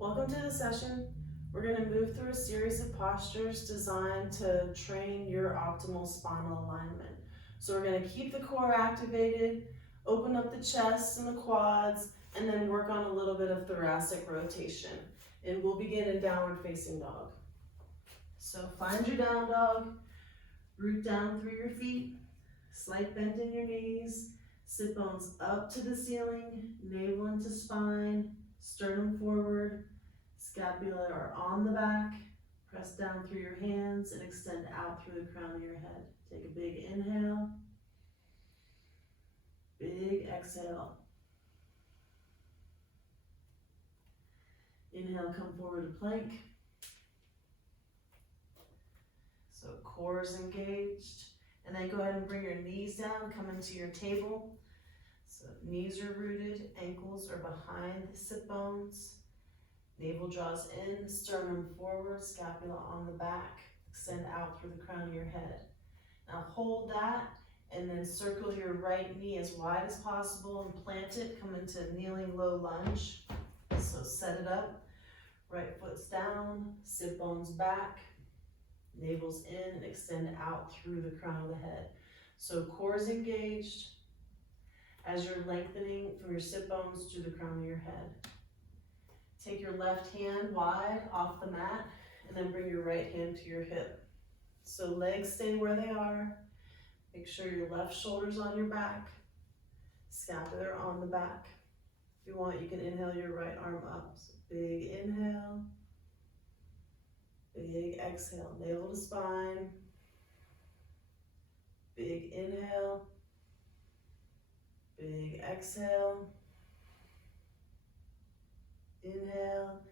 Welcome to the session. We're going to move through a series of postures designed to train your optimal spinal alignment. So we're going to keep the core activated, open up the chest and the quads, and then work on a little bit of thoracic rotation. And we'll begin in downward facing dog. So find your down dog, root down through your feet, slight bend in your knees, sit bones up to the ceiling, navel into spine, sternum forward, scapula are on the back, press down through your hands and extend out through the crown of your head. Take a big inhale, big exhale. Inhale, come forward to plank. So core is engaged. And then go ahead and bring your knees down, come into your table. So knees are rooted, ankles are behind the sit bones. Navel draws in, sternum forward, scapula on the back. Extend out through the crown of your head. Now hold that and then circle your right knee as wide as possible and plant it. Come into kneeling low lunge. So set it up. Right foot's down, sit bones back, navel's in and extend out through the crown of the head. So core is engaged as you're lengthening from your sit bones to the crown of your head. Take your left hand wide off the mat and then bring your right hand to your hip. So legs stay where they are. Make sure your left shoulder's on your back, scapula on the back. If you want, you can inhale your right arm up. So big inhale, big exhale, navel to spine. Big inhale, big exhale. Inhale,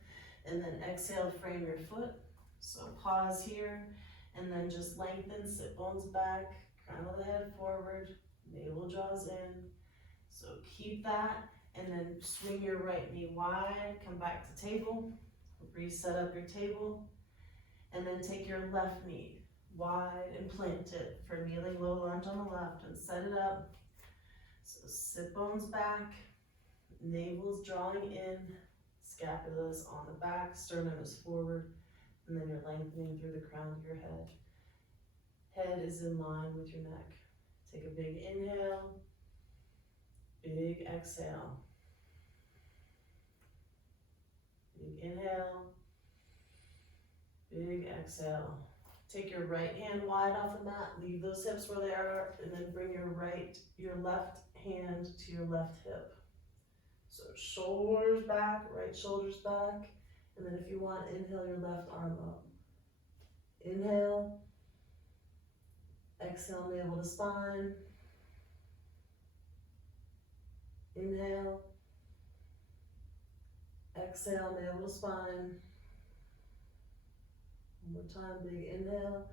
and then exhale, frame your foot. So pause here, and then just lengthen, sit bones back, crown of the head forward, navel draws in. So keep that, and then swing your right knee wide, come back to table, reset up your table, and then take your left knee wide and plant it for kneeling low lunge on the left and set it up. So sit bones back, navel's drawing in, scapula is on the back, sternum is forward, and then you're lengthening through the crown of your head. Head is in line with your neck. Take a big inhale, big exhale. Big inhale, big exhale. Take your right hand wide off the mat, leave those hips where they are, and then bring your left hand to your left hip. So shoulders back, right shoulders back, and then if you want, inhale your left arm up. Inhale, exhale, navel to spine. Inhale, exhale, navel to spine. One more time, big inhale,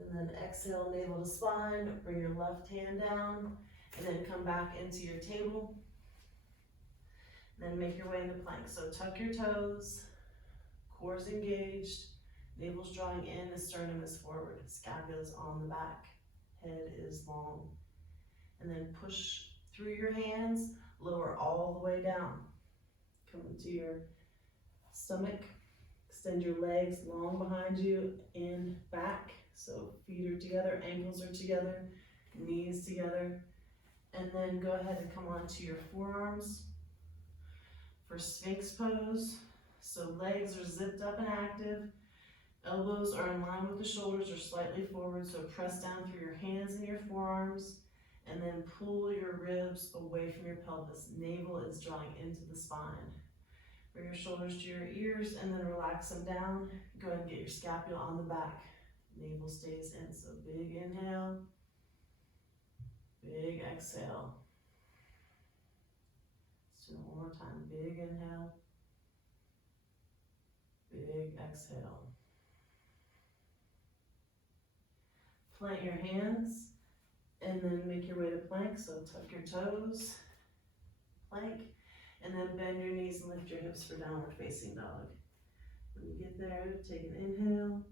and then exhale, navel to spine. Bring your left hand down, and then come back into your table. Then make your way into plank. So tuck your toes, core's engaged, navel's drawing in, the sternum is forward, scapula's on the back, head is long. And then push through your hands, lower all the way down. Come into your stomach, extend your legs long behind you and back. So feet are together, ankles are together, knees together. And then go ahead and come onto your forearms for Sphinx pose. So legs are zipped up and active. Elbows are in line with the shoulders or slightly forward. So press down through your hands and your forearms and then pull your ribs away from your pelvis. Navel is drawing into the spine. Bring your shoulders to your ears and then relax them down. Go ahead and get your scapula on the back. Navel stays in. So big inhale, big exhale. Do it one more time. Big inhale, big exhale. Plant your hands and then make your way to plank. So tuck your toes, plank, and then bend your knees and lift your hips for downward facing dog. When you get there, take an inhale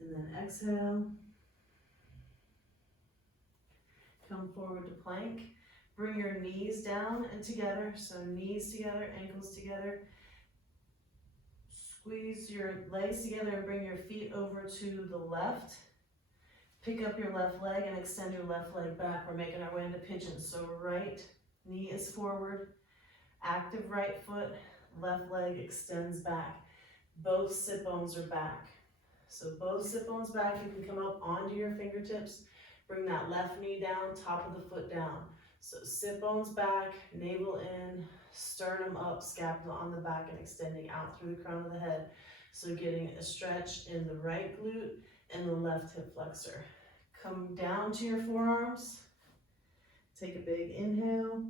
and then exhale. Come forward to plank. Bring your knees down and together, so knees together, ankles together, Squeeze your legs together and bring your feet over to the left. Pick up your left leg and extend your left leg back. We're making our way into pigeon. So right knee is forward, active right foot, left leg extends back. Both sit bones are back. So both sit bones back, you can come up onto your fingertips, bring that left knee down, top of the foot down. So sit bones back, navel in, sternum up, scapula on the back and extending out through the crown of the head. So getting a stretch in the right glute and the left hip flexor. Come down to your forearms, take a big inhale,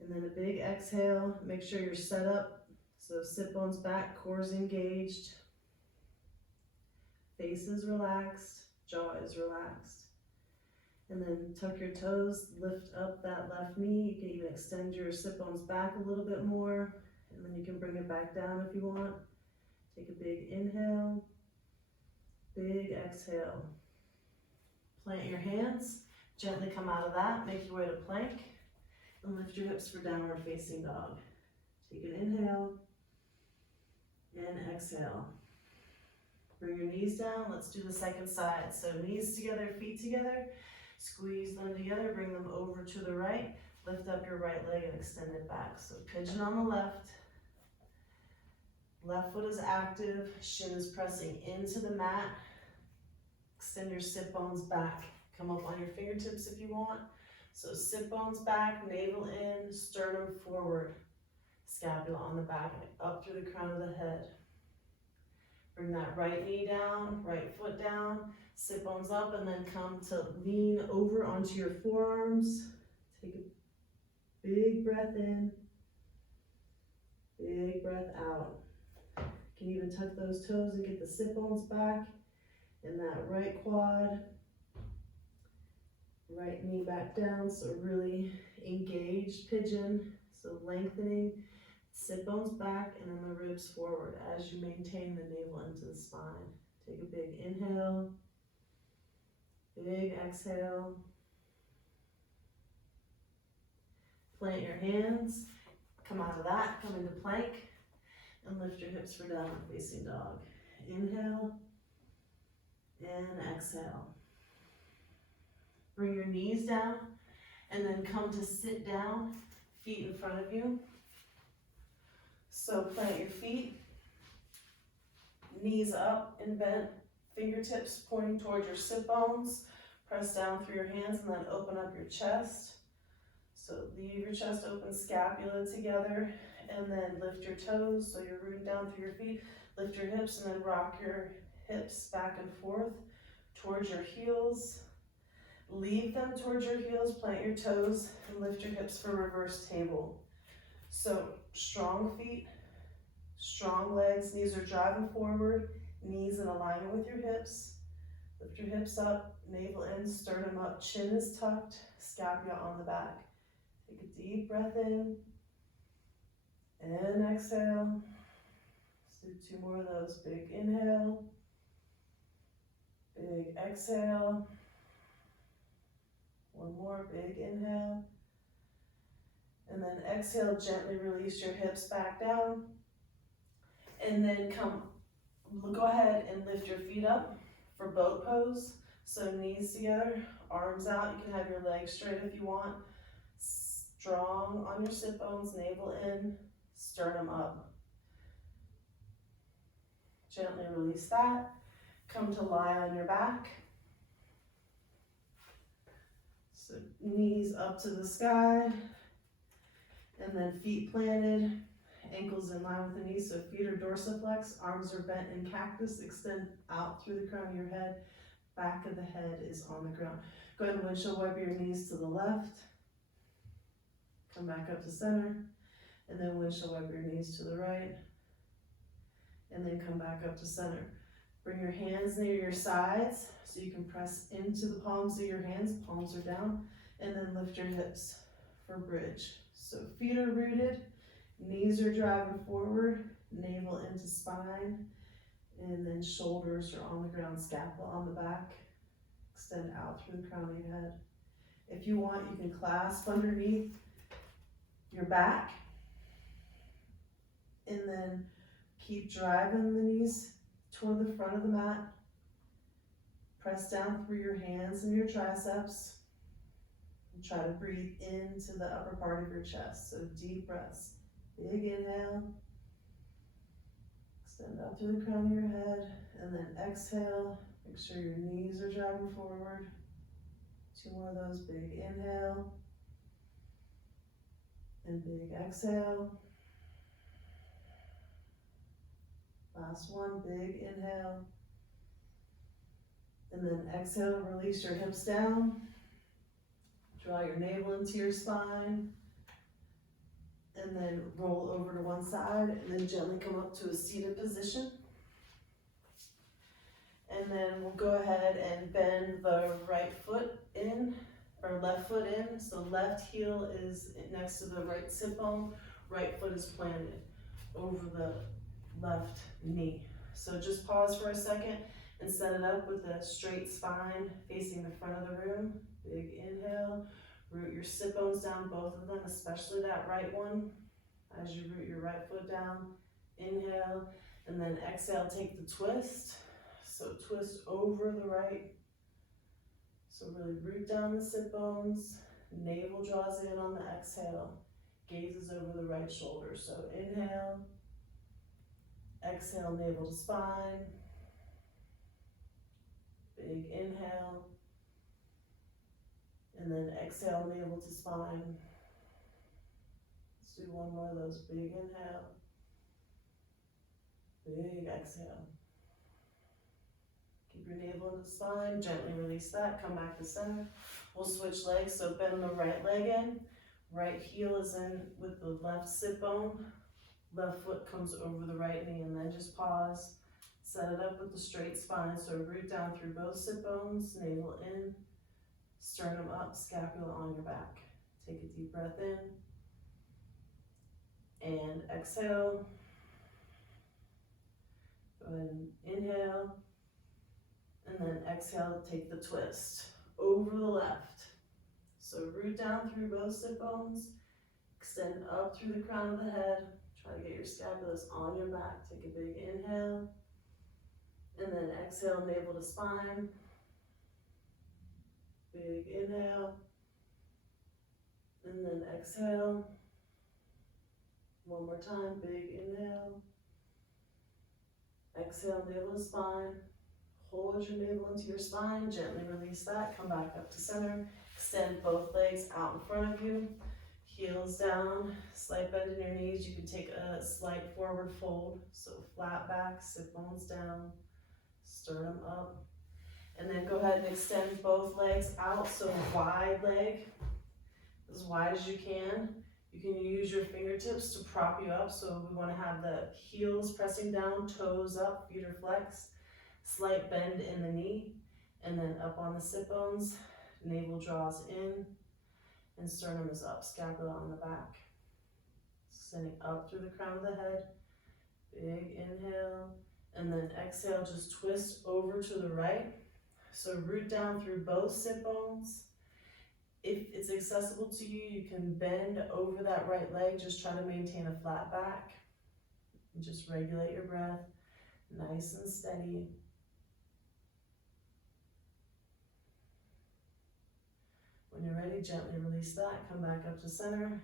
and then a big exhale. Make sure you're set up, so sit bones back, core is engaged, face is relaxed, jaw is relaxed. And then tuck your toes, lift up that left knee. You can even extend your sit bones back a little bit more, and then you can bring it back down if you want. Take a big inhale, big exhale. Plant your hands, gently come out of that, make your way to plank, and lift your hips for downward facing dog. Take an inhale, and exhale. Bring your knees down, let's do the second side. So knees together, feet together, squeeze them together, bring them over to the right, lift up your right leg and extend it back. So pigeon on the left, left foot is active, shin is pressing into the mat. Extend your sit bones back. Come up on your fingertips if you want. So sit bones back, navel in, sternum forward. Scapula on the back, up through the crown of the head. Bring that right knee down, right foot down, sit bones up, and then come to lean over onto your forearms. Take a big breath in, big breath out. You can even tuck those toes and get the sit bones back. And that right quad, right knee back down, so really engaged pigeon. So lengthening, sit bones back and then the ribs forward as you maintain the navel into the spine. Take a big inhale, big exhale. Plant your hands, come out of that, come into plank, and lift your hips for downward facing dog. Inhale. And exhale. Bring your knees down and then come to sit down, feet in front of you. So plant your feet, knees up and bent, fingertips pointing toward your sit bones. Press down through your hands and then open up your chest. So leave your chest open, scapula together, and then lift your toes. So you're rooting down through your feet. Lift your hips and then rock your hips back and forth towards your heels. Leave them towards your heels, plant your toes, and lift your hips for reverse table. So strong feet, strong legs, knees are driving forward, knees in alignment with your hips. Lift your hips up, navel in, sternum up, chin is tucked, scapula on the back. Take a deep breath in, and exhale. Let's do two more of those. Big inhale, big exhale. One more, big inhale. And then exhale, gently release your hips back down. And then go ahead and lift your feet up for boat pose. So knees together, arms out. You can have your legs straight if you want. Strong on your sit bones, navel in, sternum up. Gently release that. Come to lie on your back. So knees up to the sky, and then feet planted, ankles in line with the knees, so feet are dorsiflex, arms are bent in cactus, extend out through the crown of your head, back of the head is on the ground. Go ahead and windshield wiper your knees to the left, come back up to center, and then windshield wiper your knees to the right, and then come back up to center. Bring your hands near your sides so you can press into the palms of your hands, palms are down, and then lift your hips for bridge. So feet are rooted, knees are driving forward, navel into spine, and then shoulders are on the ground, scapula on the back, extend out through the crown of your head. If you want, you can clasp underneath your back, and then Keep driving the knees toward the front of the mat. Press down through your hands and your triceps. And try to breathe into the upper part of your chest. So deep breaths. Big inhale. Extend up through the crown of your head. And then exhale. Make sure your knees are driving forward. 2 more of those. Big inhale. And big exhale. Last one, big inhale. And then exhale, release your hips down. Draw your navel into your spine. And then roll over to one side and then gently come up to a seated position. And then we'll go ahead and bend the right foot in, or left foot in. So left heel is next to the right sit bone, right foot is planted over the left knee. So just pause for a second and set it up with a straight spine facing the front of the room. Big inhale, root your sit bones down, both of them, especially that right one. As you root your right foot down, inhale, and then exhale, take the twist. So twist over the right. So really root down the sit bones, navel draws in on the exhale, gazes over the right shoulder. So inhale, exhale, navel to spine. Big inhale. And then exhale, navel to spine. Let's do one more of those. Big inhale. Big exhale. Keep your navel in the spine, gently release that, come back to center. We'll switch legs, so bend the right leg in. Right heel is in with the left sit bone. Left foot comes over the right knee, and then just pause. Set it up with the straight spine, so root down through both sit bones, navel in, sternum up, scapula on your back. Take a deep breath in, and exhale. Go ahead and inhale, and then exhale, take the twist over the left. So root down through both sit bones, extend up through the crown of the head. Try to get your scapulas on your back. Take a big inhale, and then exhale, navel to spine. Big inhale, and then exhale. One more time, big inhale. Exhale, navel to spine. Hold your navel into your spine, gently release that, come back up to center. Extend both legs out in front of you. Heels down, slight bend in your knees. You can take a slight forward fold. So flat back, sit bones down, sternum up. And then go ahead and extend both legs out, so wide leg, as wide as you can. You can use your fingertips to prop you up, so we want to have the heels pressing down, toes up, feet are flexed. Slight bend in the knee, and then up on the sit bones, navel draws in, and sternum is up, scapula on the back. Sending up through the crown of the head, big inhale, and then exhale, just twist over to the right. So root down through both sit bones. If it's accessible to you, you can bend over that right leg, just try to maintain a flat back. And just regulate your breath, nice and steady. When you're ready, gently release that, come back up to center,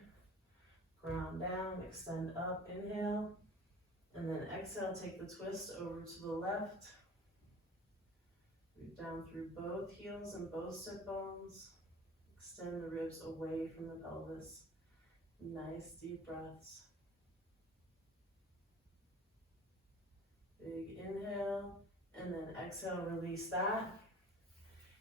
ground down, extend up, inhale, and then exhale, take the twist over to the left. Root down through both heels and both sit bones. Extend the ribs away from the pelvis. Nice deep breaths. Big inhale, and then exhale, release that.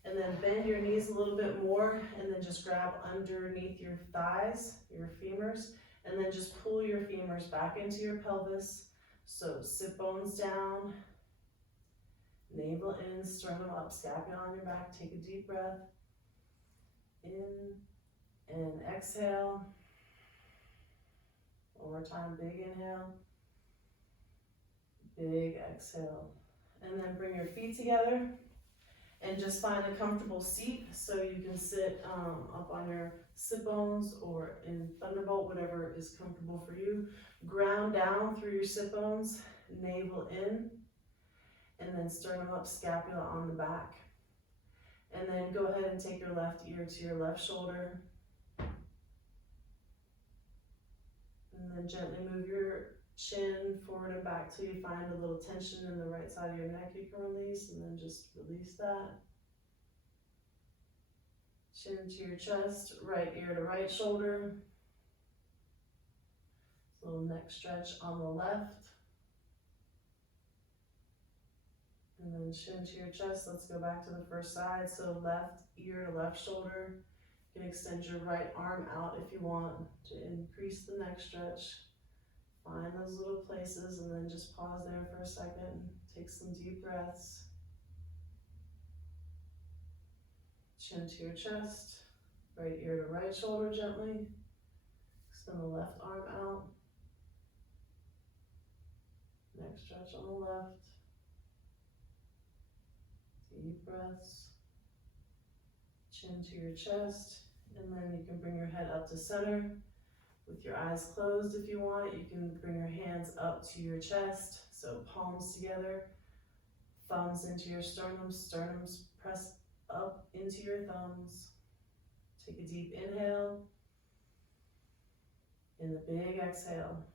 And then bend your knees a little bit more, and then just grab underneath your thighs, your femurs, and then just pull your femurs back into your pelvis. So sit bones down, navel in, sternum up, scapula on your back. Take a deep breath. In and exhale. One more time, big inhale, big exhale. And then bring your feet together and just find a comfortable seat, so you can sit up on your sit bones or in thunderbolt, whatever is comfortable for you. Ground down through your sit bones, navel in, and then sternum up, scapula on the back. And then go ahead and take your left ear to your left shoulder. And then gently move your chin forward and back till you find a little tension in the right side of your neck you can release, and then just release that. Chin to your chest, right ear to right shoulder. Little neck stretch on the left. And then chin to your chest. Let's go back to the first side. So left ear to left shoulder. You can extend your right arm out if you want to increase the neck stretch. Find those little places and then just pause there for a second. Take some deep breaths. Chin to your chest. Right ear to right shoulder gently. Extend the left arm out. Neck stretch on the left. Deep breaths. Chin to your chest, and then you can bring your head up to center with your eyes closed if you want. You can bring your hands up to your chest, so palms together, thumbs into your sternums, sternums press up into your thumbs. Take a deep inhale, and a big exhale.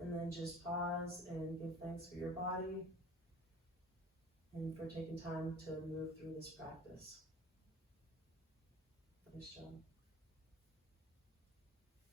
And then just pause and give thanks for your body and for taking time to move through this practice. Nice job.